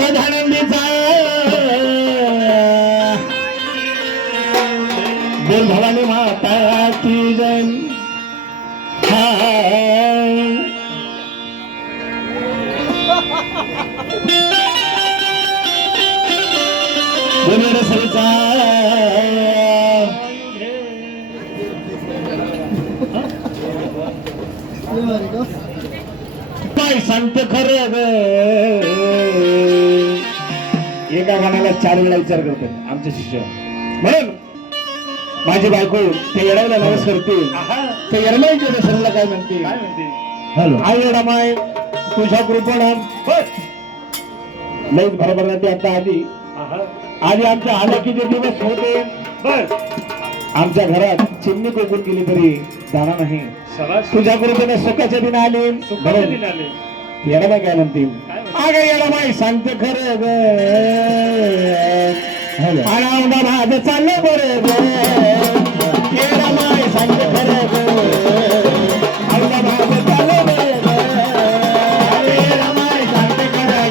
सदानंदीचा बोल भवानी माता की जय बोल सरिता काय सांगते खरं एका गाण्याला 4 वेळा विचार करतात आमचे शिष्य म्हणून माझी बायको ते येडायला नवस करतील ते येरमाईच्या दर्शनाला काय म्हणते हॅलो आई येडामाय तुझ्या कृपण लईच बरोबर ते आता आधी आमच्या हालाकीचे दिवस होते बर आमच्या घरात चिमणी कोकून गेली तरी जाणार नाही तुझ्या कृपेने सुखाचे दिन आले येडामाई काय म्हणतील अगं येडामाई सांगते खरं आरामदा माझं चाललं बरं येडामाई सांगते खरं आरामदा माझं चाललं बरं येडामाई सांगते खरं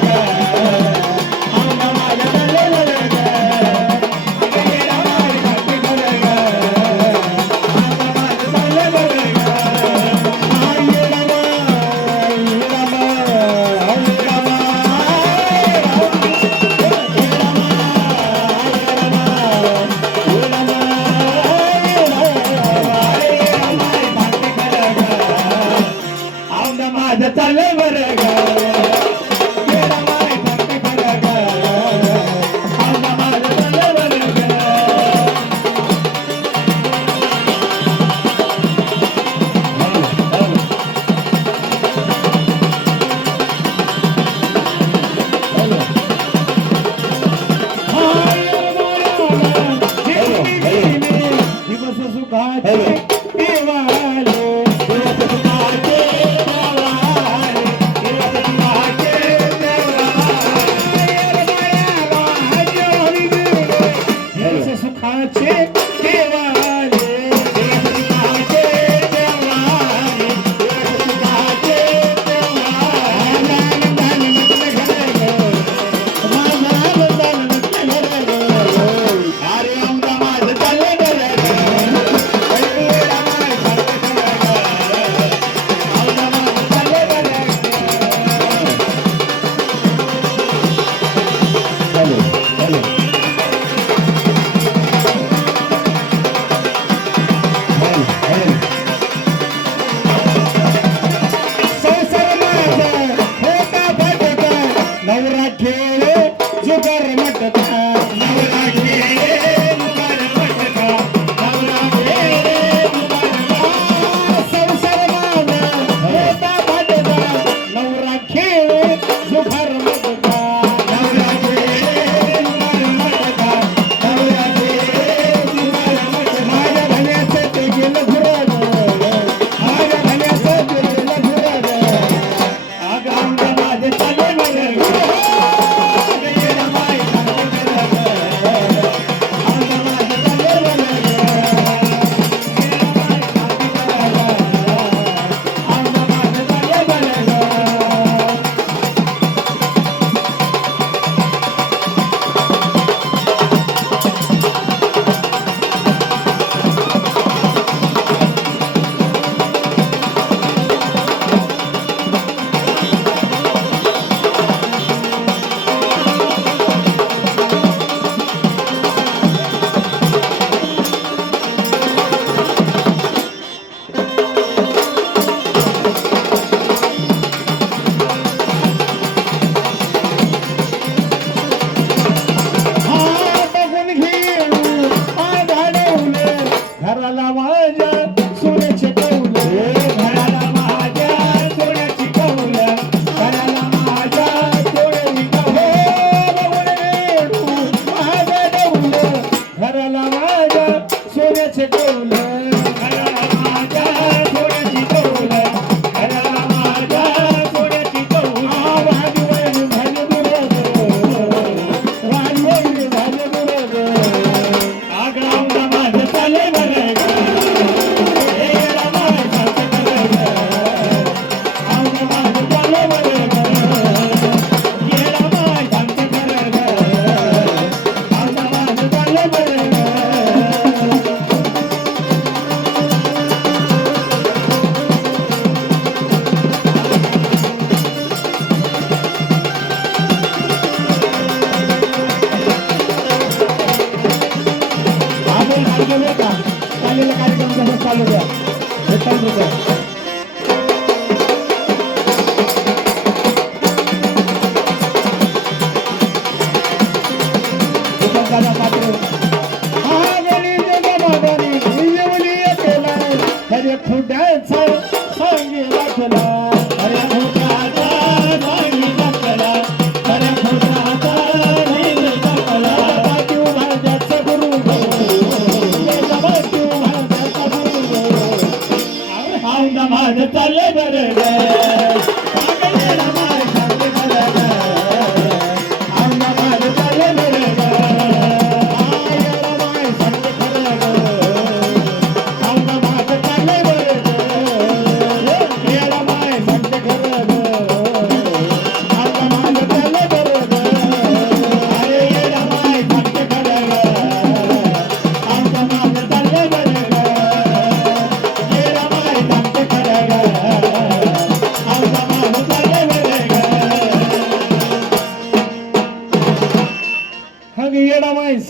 आरामदा माझं चाललं बरं येडामाई सांगते खरं आरामदा माझं चाललं बरं चाललंय बरं दिवस सुखाचे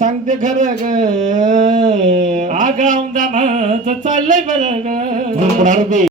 सांगते खरं ग आगाव दामाचं चाललंय बरं ग म्हणून